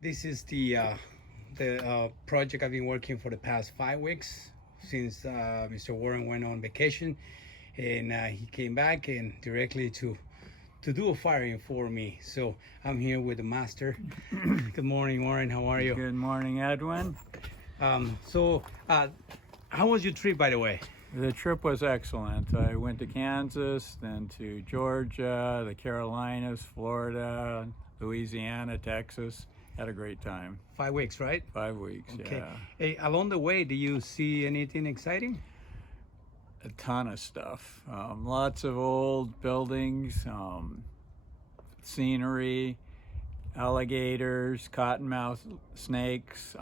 This is the project I've been working for the past 5 weeks since Mr. Warren went on vacation, and he came back and directly to do a firing for me. So I'm here with the master. Good morning, Warren. How are you? Good morning, Edwin. How was your trip, by the way? The trip was excellent. I went to Kansas, then to Georgia, the Carolinas, Florida, Louisiana, Texas. Had a great time. 5 weeks, right? 5 weeks, Okay. yeah. Hey, along the way, do you see anything exciting? A ton of stuff. Lots of old buildings, scenery, alligators, cottonmouth snakes,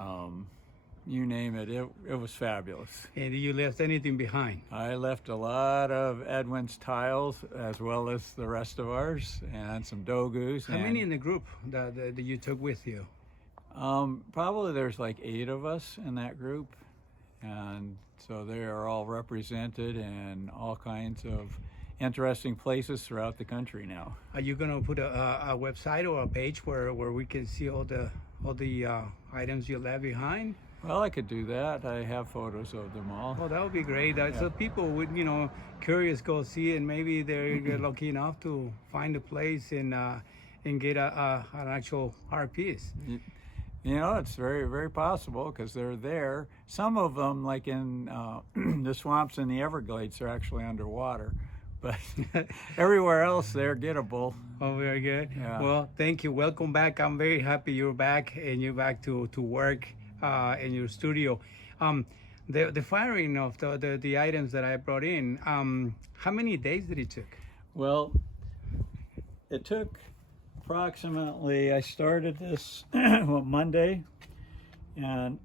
you name it. It was fabulous. And you left anything behind? I left a lot of Edwin's tiles as well as the rest of ours, and some dogus. How many in the group that you took with you? Probably there's like 8 of us in that group, and so they are all represented in all kinds of interesting places throughout the country now. Are you gonna put a website or a page where we can see all the items you left behind? Well, I could do that. I have photos of them all. Oh, that would be great. Yeah. So people would, curious, go see it, and maybe they're lucky enough to find a place and get an actual art piece. You know, it's very, very possible because they're there. Some of them, like in the swamps in the Everglades, are actually underwater. But everywhere else, they're gettable. Oh, very good. Yeah. Well, thank you. Welcome back. I'm very happy you're back and you're back to work in your studio. The firing of the items that I brought in, how many days did it took? Well, it took approximately, I started this Monday, and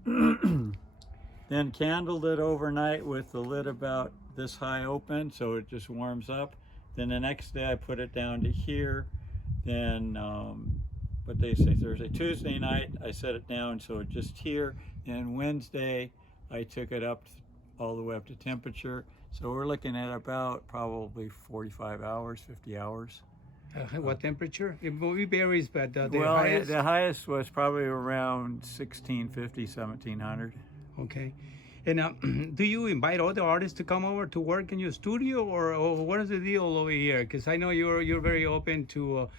then candled it overnight with the lid about this high open so it just warms up. Then the next day I put it down to here. Then what they say, Thursday, Tuesday night I set it down so it just here. And Wednesday I took it up all the way up to temperature. So we're looking at about probably 45 hours, 50 hours. What temperature? It varies, but the Well, highest? the highest was probably around 1650, 1700. Okay. And do you invite other artists to come over to work in your studio, or what is the deal over here? Because I know you're very open to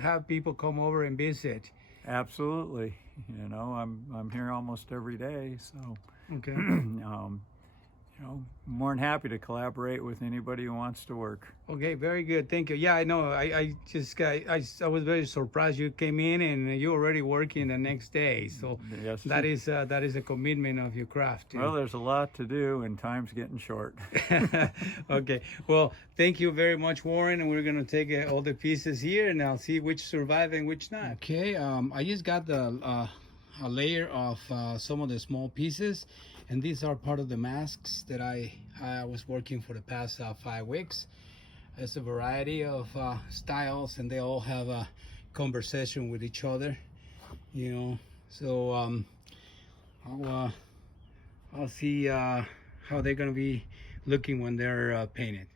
have people come over and visit. Absolutely. You know, I'm here almost every day, so Okay. you know, more than happy to collaborate with anybody who wants to work. Okay, very good. Thank you. Yeah, I know. I was very surprised you came in and you're already working the next day. So Yes. that is a commitment of your craft. Well, there's a lot to do and time's getting short. Okay. Well, thank you very much, Warren. And we're gonna take all the pieces here, and I'll see which survive and which not. Okay. I just got a layer of some of the small pieces, and these are part of the masks that I was working for the past 5 weeks. There's a variety of styles, and they all have a conversation with each other, so I'll see how they're gonna be looking when they're painted.